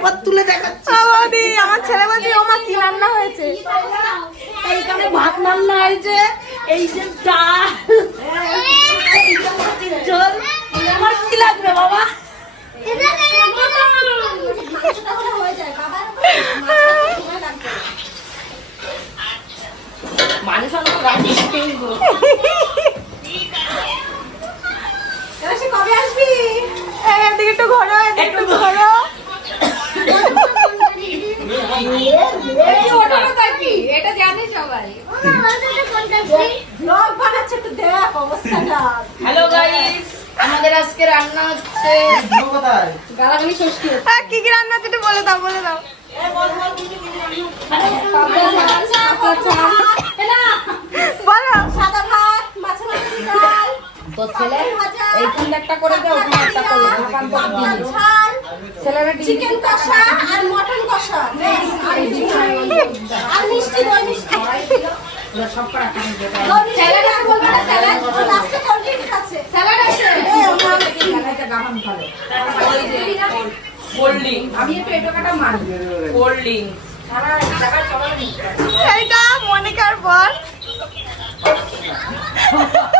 এবার তুলে দেখাচ্ছি। আমার ছেলে বলছে ও মা কি রান্না হয়েছে? এইখানে ভাত রান্না হয়েছে এই যে ডাল। এই যে আমার কি লাগবে বাবা? মানুষ কবে আসবি একটু ঘোরো একটু ঘোরো। এটা জানে সবাই। ব্লগ বানাচ্ছে একটু দেখ অবস্থাটা হ্যালো গাইস আমাদের আজকে রান্না হচ্ছে গালাগালি ষষ্ঠী হ্যাঁ, কি কি রান্না হচ্ছে বলে দাও বলে দাও। বলো সাদা ভাত মাছের মাথা ডাল। তো ছেলে এইখানে একটা করে দাও ওখানে একটা করে ছেলেরা চিকেন কষা আর মটন কষা। আর কিছু নাই। আর মিষ্টি দই মিষ্টি সব করা খান আর বলবে না স্যালাড। লাস্টে কোল্ড ড্রিঙ্কস আছে। স্যালাড আছে? এ ওমা কোল্ড ড্রিঙ্ক আমি একটু এটা কাটা মার। কোল্ড ড্রিঙ্ক এইটা মনিকার বর।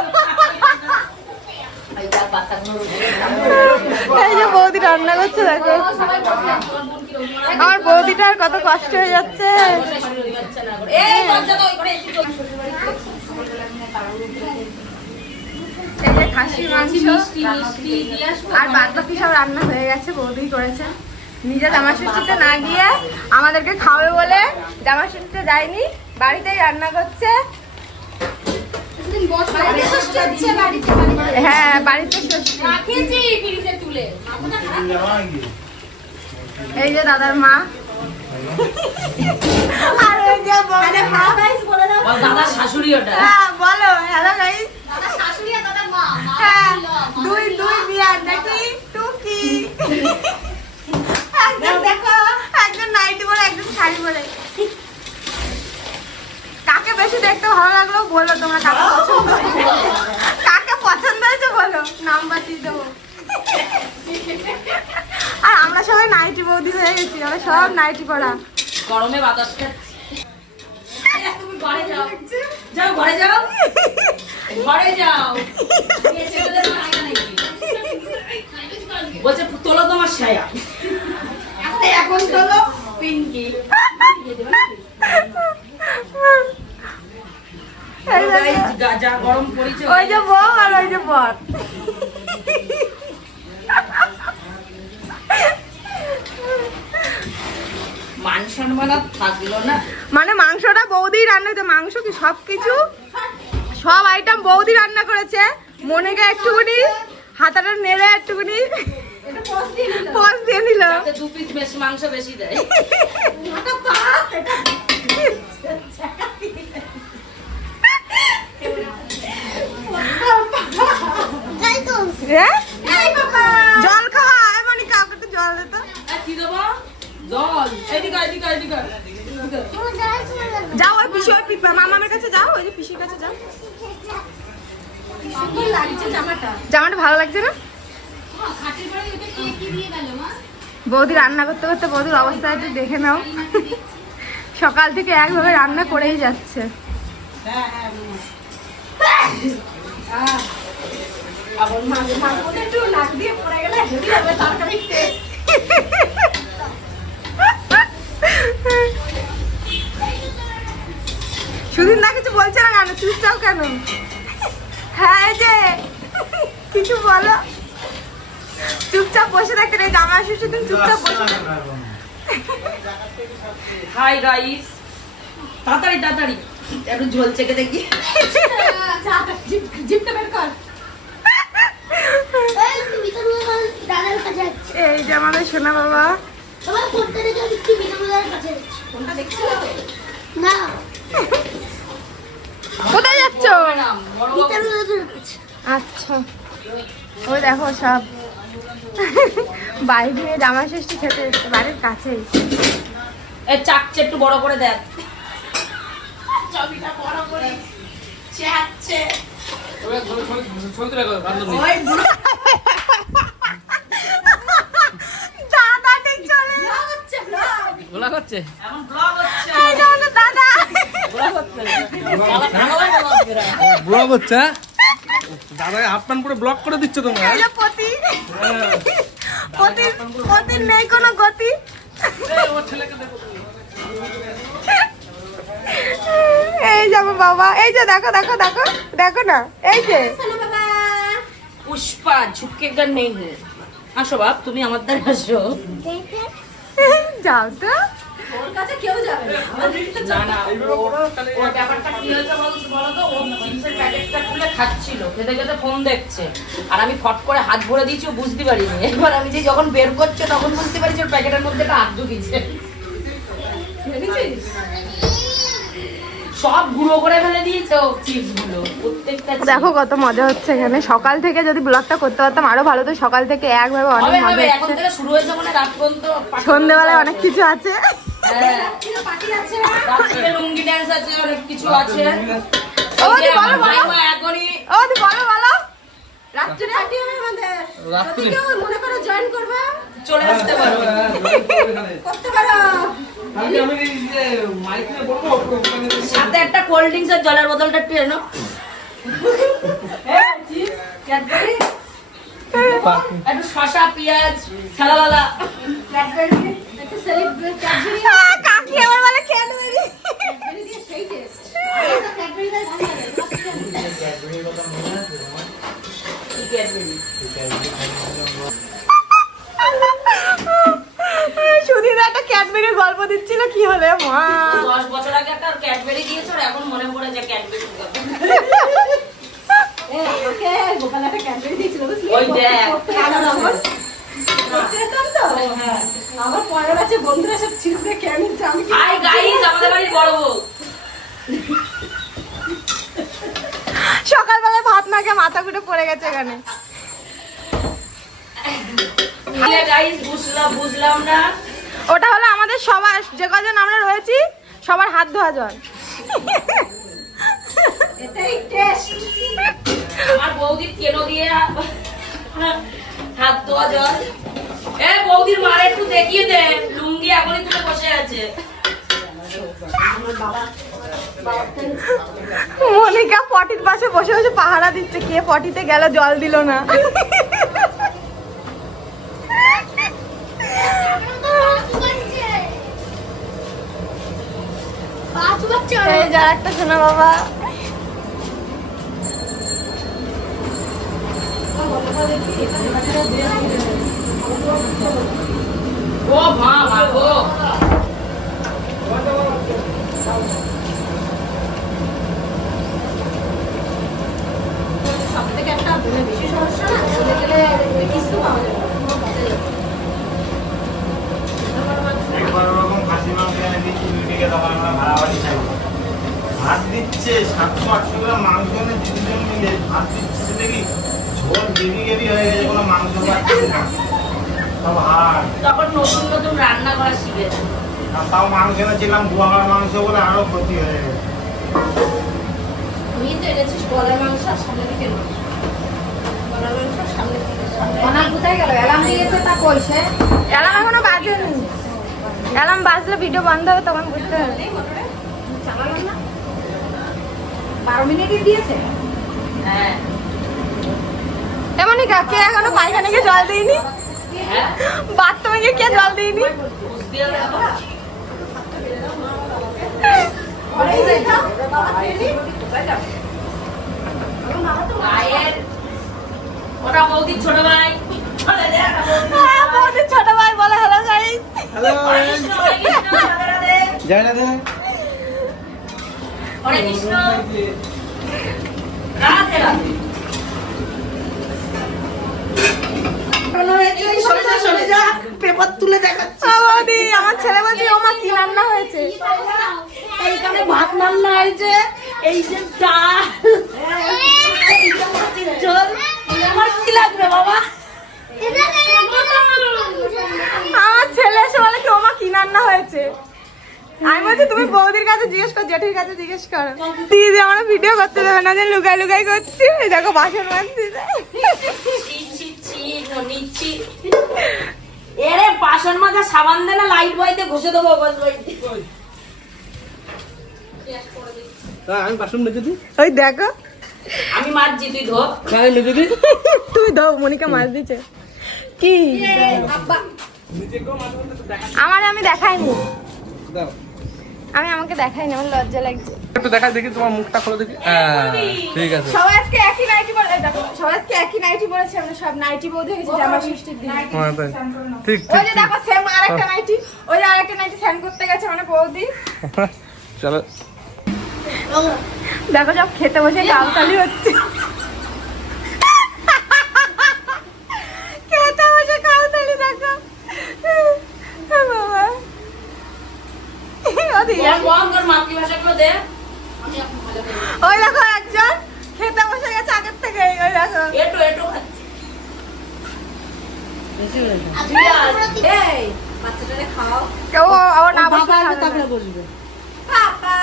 এই যে বৌদি রান্না করছে দেখো। আমার বৌদিটার কত কষ্ট হয়ে যাচ্ছে। খাসির মাংস। আর বাদ বাকি সব রান্না হয়ে গেছে বৌদি করেছে। নিজে জামাষষ্ঠীতে না গিয়ে আমাদেরকে খাওয়াবে বলে জামাষষ্ঠীতে যায়নি বাড়িতেই রান্না করছে ষষ্ঠী হচ্ছে বাড়িতে বাড়িতে হ্যাঁ বাড়িতে ষষ্ঠী রাখিয়েছি ফ্রিজে তুলে। এই যে দাদার মা। আর এই যে বৌদি। হ্যাঁ গাইস বলে দাও। দাদা শাশুড়ি ওটা। হ্যাঁ বলো হ্যালো গাইস দাদা শাশুড়ি আর দাদা মা। মা হ্যাঁ দুই দুই বিয়ার নাকি? টুকি। একজন দেখো একজন নাইটি পরে একজন শাড়ি পরে। কাকে বেশি দেখতে ভালো লাগল বলো তোমরা কাকে পছন্দ কাকে পছন্দ হয়েছে বলো? নাম্বার দিয়ে দেবো। আর আমরা সবাই নাইটি বৌদি হয়ে গেছি আমরা সব নাইটি পরা। গরমে বাতাস ঘরে যাও। যাও ঘরে যাও। ঘরে? বলছে তোলো তোমার সায়া। এখন তোলো পিঙ্কি। ওই যে বউ আর ওই যে বর। মান মাংসটা বৌদি রান্না করেছে মাংস কি সব কিছু সব আইটেম বৌদি রান্না করেছে। মনেকে একটুখানি হাতাটা নেড়ে দিল পজ দিয়ে নিল দু পিস বেশি মাংস বেশি দেয় ওটা ভাত এটা তাই তো হ্যাঁ? এই বাবা জল খাওয়া আয় মনিকা ওকে একটু জল দে তো আর কি দেবো জল এদিকে এদিকে এদিকে পুরো যাই চলে গেল যাও ওই পিসি ওই পি- মামামের কাছে যাও ওই যে পিসির কাছে যাও সুন্দর লাগছে জামাটা। ভালো লাগছে না? বৌদি রান্না করতে করতে বৌদির অবস্থা একটু দেখে নাও। সকাল থেকে একভাবে রান্না করেই যাচ্ছে। তরকারি টেস্ট সুদিন না কিছু বলছে না কেন চুপচাপ কেন? হ্যাঁ যে। কিছু বলো? চুপচাপ বসে থাকতে নেই জামা ষষ্ঠীর দিন চুপচাপ বসে হাই গাইস তাড়াতাড়ি তাড়াতাড়ি। একটু ঝোল চেকে দেখি। জিপ জিপটা বের কর এই যে আমাদের সোনা বাবা। তোমার ফোনটা রেখে আমি কি বিনামূল্যের কাছে ফোনটা দেখছ না কোথায় যাচ্ছ? ম্যাডাম বড় বিনামূল্যের আচ্ছা। ওই দেখো সব। বাইরে জামা ষষ্ঠী খেতে এসছে বাড়ির কাছেই এ চাকছে একটু বড় করে দেখ। ওই বুড়ো দাদা। ঠিক ব্লগ হচ্ছে দাদা হ্যাঁ? হাফ প্যান্ট পরে ব্লগ করে দিচ্ছে তোমরা এই যে পতি। পতি নেই কোনো গতি। এই যে বাবা এই যে দেখো দেখো দেখো দেখো না এই যে। পুষ্পা ঝুঁকে গা নেই আসো বাপ তুমি আমার দ্বারা আসো। যাও তো। ওর কাছে কেউ যাবে না। আমার দিদি তো না না ও- ব্যাপারটা কি হয়েছে বলতো বলতো ও চিপসের প্যাকেটটা খুলে খাচ্ছিল খেতে খেতে ফোন দেখছে। আর আমি ফট করে হাত ভরে দিয়েছি ও বুঝতে পারিনি। এবার আমি যে যখন বের করছে তখন বুঝতে পারছি ওর প্যাকেটের মধ্যে একটা হাত ঢুকিয়েছে সব গুঁড়ো করে ফেলে দিয়েছে ও চিপস প্রত্যেকটা দেখো কত মজা হচ্ছে এখানে। সকাল থেকে যদি ব্লগটা করতে পারতাম আরও ভালো তো সকাল থেকে একভাবে অনেক মজা হবে হচ্ছে। শুরু হয়েছে মানে রাত পর্যন্ত সন্ধ্যেবেলায় অনেক কিছু আছে। আছে লুঙ্গি ড্যান্স অনেক কিছু। মনে চলে আসতে পারো করতে পারো সাথে একটা কোল্ড ড্রিঙ্কস আর জলের বোতলটা একটু এনো একটু সালালালা একটা ক্যাডবেরির গল্প দিচ্ছিল, কি হলে মা? দশ বছর আগে একটা ক্যাডবেরি দিয়েছ এখন মনে পড়ে যে ক্যাডবেরি আমার। করতে যেতাম তো? আমার পরের আছে বন্ধুরা সব ছিঁড়ে খেয়ে আমি কি গাইস আমাদের বাড়ির বড় সকালবেলায় ভাত না খেয়ে মাথা ঘুরে পড়ে গেছে এখানে। বুঝলাম বুঝলাম ওটা হলো আমাদের সবার যে কজন আমরা রয়েছি সবার হাত ধোয়া জল এটাই টেস্ট আমার বৌদির কেন দিয়ে হাত ধোয়া জল? এ বৌদির মারে একটু দেখিয়ে দে লুঙ্গি এখনই তুলে বসে আছে। মনিকা পটির পাশে বসে বসে পাহারা দিচ্ছে কে পটিতে গেল জল দিল না। যা একটা শোনা বাবা। ও মা মা গো। সব থেকে একটা বেশি সমস্যা না চলে গেলে কিছু পাওয়া যাবে। না। একবার ওরকম খাসি মাংস এনে দিচ্ছি দুদিকে তখন আমরা ভাড়া ভাত দিচ্ছে সাতশো আটশো গ্রাম মাংস তিনজন মিলে ভাত দিচ্ছে। তখন নতুন নতুন রান্না করা শিখেছে। আর তাও মাংস এনেছিলাম গুয়াহার মাংস বলে আরও ক্ষতি হয়ে গেছে। আমি তো এনেছিস গলার মাংস আর সামনে দিকে মাংস। গলার মাংস সামনে দিকে অনার কোথায় গেল? অ্যালার্ম দিয়েছে তা কইছে। অ্যালার্ম এখনও বাজেনি। অ্যালার্ম বাজলে ভিডিও বন্ধ হবে তখন বুঝতে হবে। বারো মিনিটই দিয়েছে? হ্যাঁ। এমনই কাকে এখনও পায়খানা গিয়ে জল দিইনি বাথরুমে গিয়ে কে জল দিইনি ওটা বৌদির ছোট ভাই। ছোট হ্যাঁ, ভাই। বলে hello guys hello Hare Krishna, Hare Krishna, Radhe Radhe. Radhe Radhe বৌদি আমার ছেলে বলছি ও মা কি রান্না হয়েছে? এইখানে ভাত রান্না হয়েছে এই যে ডাল। আমার কি লাগবে বাবা? আমার ছেলে এসে বলে কি ও মা কি রান্না হয়েছে? আমি বলছি তুমি বৌদির কাছে জিজ্ঞেস কর জেঠির কাছে জিজ্ঞেস করো। দিদি আমরা ভিডিও করতে দেবে না যে লুকাই লুকাই করছি। দেখো বাসন ছি নিচ্ছি। এরে বাসন মাজা সাবান দে না লাইট বয়তে ঘষে দেবো বাস হ্যাঁ আমি বাসন মেজে দিই। ওই দেখো। আমি মারছি তুই ধো। আমি মেজে দিই। তুই মনিকা মাছ কি? আমার আমি দেখাইনি। দাও। আমি আমাকে দেখাইনি আমার লজ্জা লাগছে। একটু দেখা দেখি তোমার মুখটা খোলো দেখি। হ্যাঁ ঠিক আছে। সবাই আজকে একই নাইটি পরে দেখো সবাই আজকে একই নাইটি পরেছে আমরা সব নাইটি বৌদি হয়েছে জামা ষষ্ঠীর দিন। হ্যাঁ তাই। ঠিক ওই যে দেখো সেম আরেকটা নাইটি। ওই যে আরেকটা নাইটি স্যান করতে গেছে মানে বৌদি। চলো। দেখো সব খেতে বসে গালতালি হচ্ছে। খেতে বসে গালতালি দেখো। বাবা। মাতৃভাষাগুলো দে। ওই দেখো একজন খেতে বসে গেছে আগের থেকে ওই দেখো। এটো এটো খাচ্ছি। এই বাচ্চাটারে খাও কেউ আবার না বসে খাবে না। বসবে। পাপা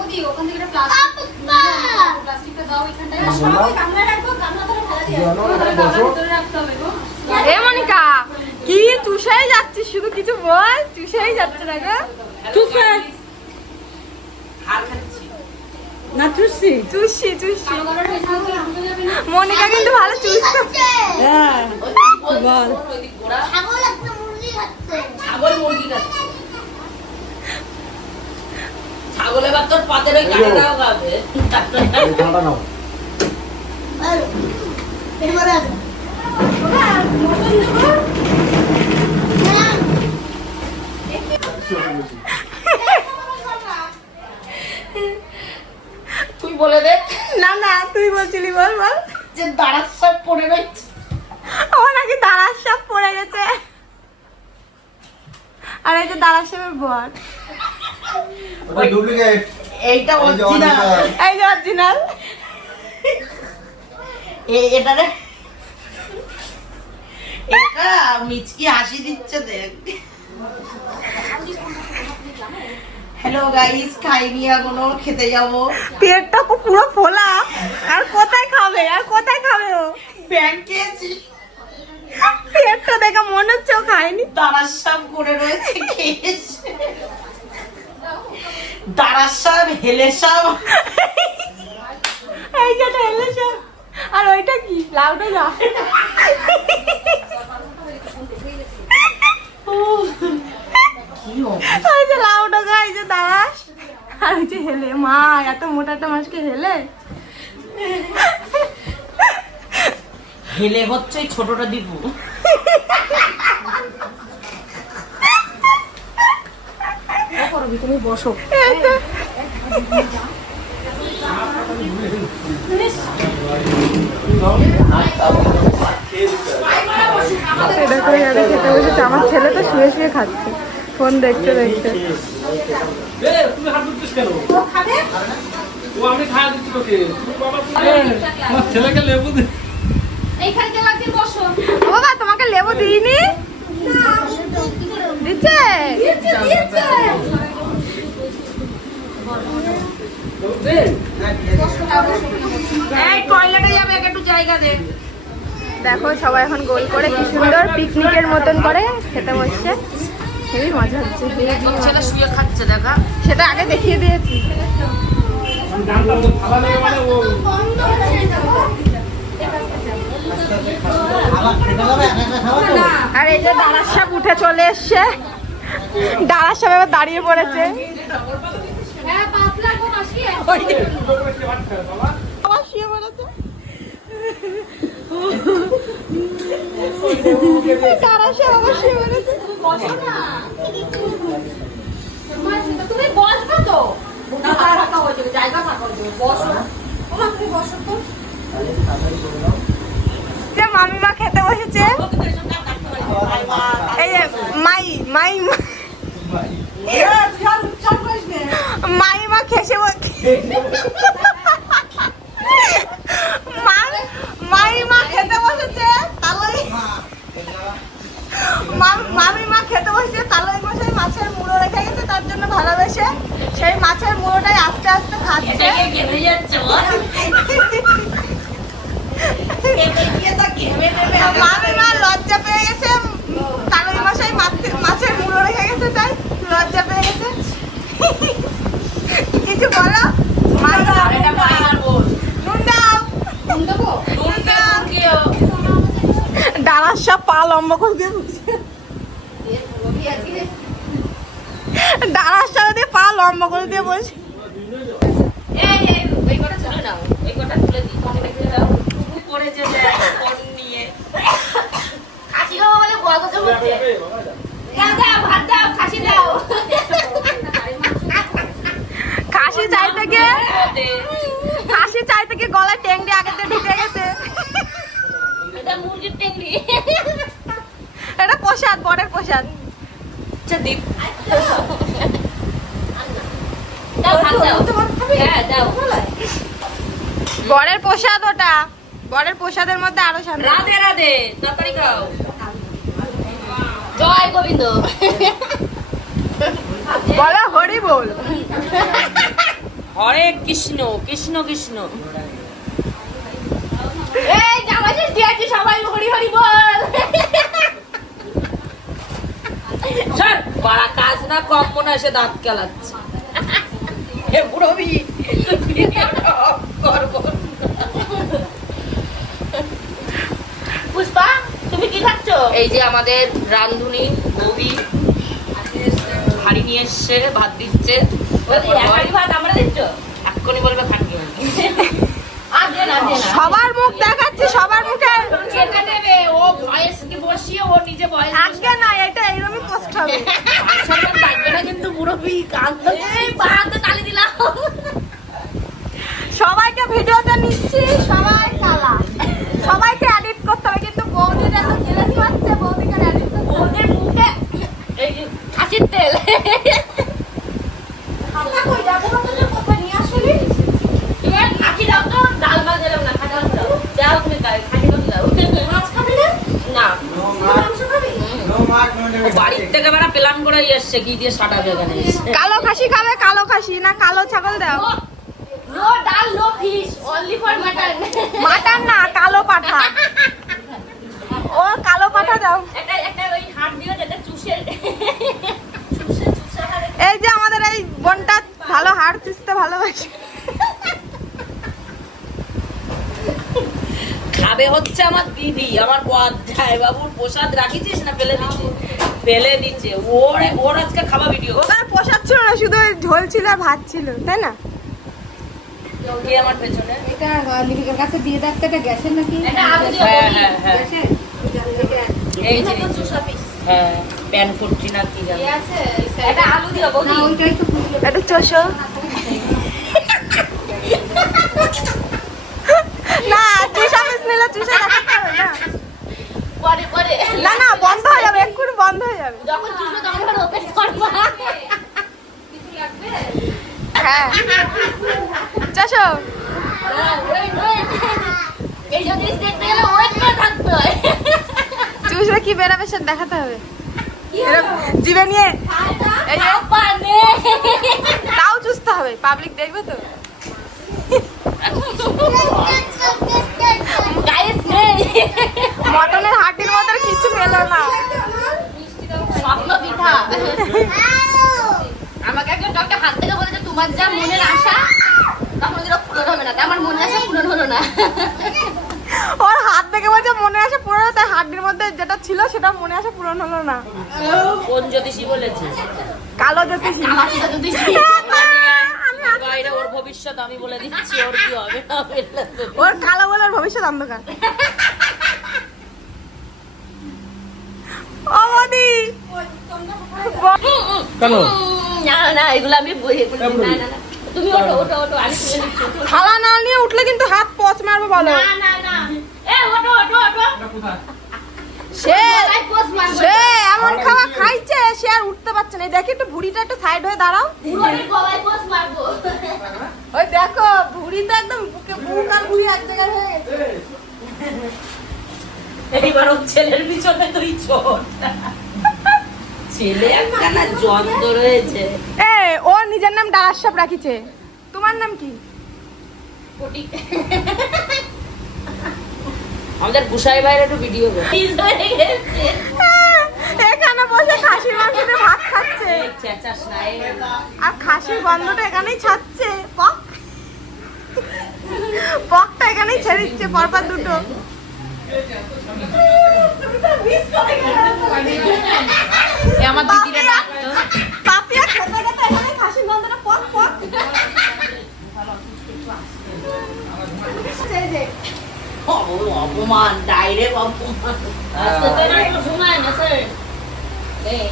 ওদি ওখান থেকে একটা প্লাস্টিক প্লাস্টিকটা দাও এখানটায় সবাই গামলা রাখব গামলা ধরে ফেলা দিয়ে গামলা ভিতরে রাখতে হবে গো। এ মনিকা কি চুষাই যাচ্ছিস শুধু কিছু বল চুষাই যাচ্ছে না গো হার খাচ্ছি না চুষি। চুষি না। মনিকা কিন্তু ভালো চুষছে হ্যাঁ। বল। ছাগল মুরগি খাচ্ছে। ছাগল মুরগি খাচ্ছে। ছাগল এবার তোর পাতের ওই খাবে এবারে তুই বলে দে। না না তুই বলছিলি বল বল। যে দাঁড়ার সব পড়ে রয়েছে। আমার নাকি দাঁড়ার সব পড়ে গেছে। আর এই যে দাঁড়ার সবের বল ডুপ্লিকেট এইটা অরিজিনাল এই যে অরিজিনাল এটা রে। এটা মিচকি হাসি দিচ্ছে দেখ। হ্যালো গাইস খাইনি এখনও খেতে যাব। পেটটা পুরো ফোলা। আর কোথায় খাবে? আর কোথায় খাবে ও? ব্যাংকে পেটটা দেখে মনে হচ্ছে ও খায়নি। দাঁড়ার সাপ করে রয়েছে দাঁড়ার সাপ হেলে সাপ। এই যে ঠেলে সব আর ওইটা কি? লাউটা যা? ওই যে লাউটা গা এই যে দাঁড়াস। আর ওই যে হেলে মা এত মোটা একটা মাছকে হেলে? হেলে হচ্ছে ছোটটা দিব এই তো। এই দেখো এখানে খেতে বসেছে আমার ছেলে তো শুয়ে শুয়ে খাচ্ছে। ফোন দেখতে দেখতে। এ তুমি হাত দিচ্ছিস কেন? ও আমি খাওয়া দিচ্ছি তোকে। তুমি বাবা তুমি আমার ছেলেকে লেবু দে এইখানে কেউ একদিন বসো। ও বাবা তোমাকে লেবু দিইনি? দিচ্ছে? এই টয়লেটে যাবে একটু জায়গা দে। দেখো সবাই এখন গোল করে কি সুন্দর পিকনিকের মতন করে খেতে বসছে। হেবি মজা হচ্ছে। ছেলে শুয়ে খাচ্ছে দেখা। সেটা আগে দেখিয়ে দিয়েছি। আর এই যে দাঁড়ার সাপ উঠে চলে এসছে। দাঁড়ার সাপ এবার দাঁড়িয়ে পড়েছে। দাঁড়ার সাপ আবার শুয়ে পড়েছে। বসো না। তুমি বসবে তো? জায়গা থাকা বসো। ওমা তুমি বসো তো। মামিমা খেতে বসেছে? এই যে মাই মাই মাইমা খেসে মাইমা খেতে বসেছে? মামি মা খেতে বসেছে তালই মশাই মাছের মুড়ো রেখে গেছে তার জন্য ভালোবেসে সেই মাছের মুড়োটাই আস্তে আস্তে খাচ্ছে। মামি মা লজ্জা পেয়ে গেছে তালই মশাই মাছের মুড়ো রেখে গেছে তাই লজ্জা পেয়ে গেছে। কিছু বলো? ডালার সব পা লম্বা করে দিয়ে দাঁড়ার সাথে পা লম্বা করে দিয়ে বলছে খাসি চাই থেকে খাসি চাই থেকে আগে ঢুকে গেছে। এটা মুরগির টেকনি এটা প্রসাদ বরের প্রসাদ। আচ্ছা ভাত দাও। হ্যাঁ দাও। বরের প্রসাদ ওটা। বরের প্রসাদের মধ্যে আরও শান্তি। রাধে রাধে। তাড়াতাড়ি খাও। জয় গোবিন্দ। বলো হরি বল। হরে কৃষ্ণ কৃষ্ণ কৃষ্ণ। এই জামা দিয়েছি সবাই হরি হরি বল। স্যার কাজ না কম মনে হয় সে দাঁত কেলাচ্ছে। কর কর পুষ্পা তুমি কি খাচ্ছ? এই যে আমাদের রান্ধুনি বৌদি হাড়ি নিয়ে এসছে ভাত দিচ্ছে। একাই ভাত আমরা দিচ্ছ? এক্ষুনি বলবে খাটনি আর দে না দে না সবার মুখ দেখাচ্ছি সবার মুখে। যেটা নেবে ও ভয়েসকে বসিয়ে ও নিজে ভয়েস আজকে না এটা এইরকমই কষ্ট হবে। সম্মান থাকবে না কিন্তু মুরব্বী কান্ত এই বাদ তালি দিলাম। সবাইকে ভিডিওতে নিচ্ছি সবাই কালা। সবাইকে এডিট করতে হবে কিন্তু বৌদির এত জেলেস পাচ্ছে বৌদিকে এডিট করতে হবে। ওদের মুখে এই তেল খাতা কই যাব না তো কোথায় নিয়ে আসলি তুমি খাসি দাও তো ডাল মাছ দিলাম না খাটা দাও দাও তুমি খাই খাটি করে দাও মাছ খাবি না না মাংস খাবি ও বাড়ির থেকে বেড়া প্ল্যান করে এসছে কি দিয়ে সাটাবে এখানে এসে। কালো খাসি খাবে কালো খাসি না কালো ছাগল দাও। No dal no fish only for mutton mutton না কালো পাঠা। ও কালো পাঠা দাও একটা একটা ওই হাড় দিও যেটা চুষে চুষে চুষে হাড়ে এই যে আমাদের এই বোনটা ভালো হাড় চুষতে ভালোবাসে খাবে হচ্ছে আমার দিদি আমার বদ্রায় বাবুর প্রসাদ রাখিছিস না ফেলে দিচ্ছে? ফেলে দিচ্ছে। ওর ওর আজকে খাওয়া ভিডিও ওখানে প্রসাদ ছিল না শুধু ঝোল ছিল আর ভাত ছিল তাই না? আমার পেছনে? এটা লিপিকার কাছে দিয়ে দেখতে এটা গ্যাসের নাকি? এটা হ্যাঁ। হ্যাঁ হ্যাঁ। এই যে এটা হ্যাঁ প্যান করছি না কি জানি। এটা আলু ওইটাই তো চোষো না চুষা পিস নিলে চুষা দেখাতে হবে না পরে পরে না না বন্ধ হয়ে যাবে এক্ষুনি বন্ধ হয়ে যাবে যখন চুষবে তখন আবার ওপেন করবা হ্যাঁ চোষো ওয়েট ওয়েট এই সব জিনিস দেখতে গেলে ওয়েট করে থাকতে হয় চুষলে কি বেরাবে সে দেখাতে হবে? জিভে নিয়ে? তাও চুষতে হবে পাবলিক দেখবে তো। মটনের হাড্ডির মতো কিছু পেল না স্বপ্ন পিঠা আমাকে একজন ডক্টর হাত থেকে বলেছে তোমার যা মনের আশা তখন যেটা পূরণ হবে না তাই আমার মনের আশা পূরণ হলো না। ওর হাত দেখে বলছে মনে আসে হলো, তাই হাড্ডির মধ্যে যেটা ছিল সেটা মনে আসে পূরণ হলো না। কোন জ্যোতিষী বলেছে? কালো জ্যোতিষ। ওর ভবিষ্যৎ আমি বলে দিচ্ছি ওর কি হবে? না ওর কালো বলে ওর ভবিষ্যৎ অন্ধকার। ও মোদি না না এগুলো আমি বই না না না। তুমি আমি। থালা না নিয়ে উঠলে কিন্তু হাত পচ মারবে বলো না না না এ ওঠো ওঠো ওঠো সে সে এমন খাওয়া খাইছে সে আর উঠতে পারছে না। দেখি একটু ভুড়িটা একটু সাইড হয়ে দাঁড়াও। ওই দেখো একদম বুকে বুক আর ভুড়ি এক জায়গায় হয়ে গেছে। এইবার ওর ছেলের পিছনে তুই ছোট ছেলে একটা যন্ত্র রয়েছে। এ ও নিজের নাম ডালার রাখিছে। তোমার নাম কি? আমাদের গুসাই বাইরে একটু ভিডিও এখানে বসে খাসির মাংস দিয়ে ভাত খাচ্ছে। আর খাসির গন্ধটা এখানেই ছাড়ছে। পক। পকটা এখানেই ছেড়ে দিচ্ছে পরপর দুটো। আমার দিদিরা ডাকতো। পাপিয়া খেতে খেতে এখানে খাসির গন্ধটা পক পক। অপমান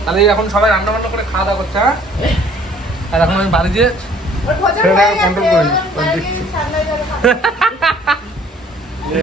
তাহলে এখন সবাই রান্না বান্না করে খাওয়া দাওয়া করছে হ্যাঁ আর এখন আমি বাড়ি যেয়ে কন্ট্রোল করি।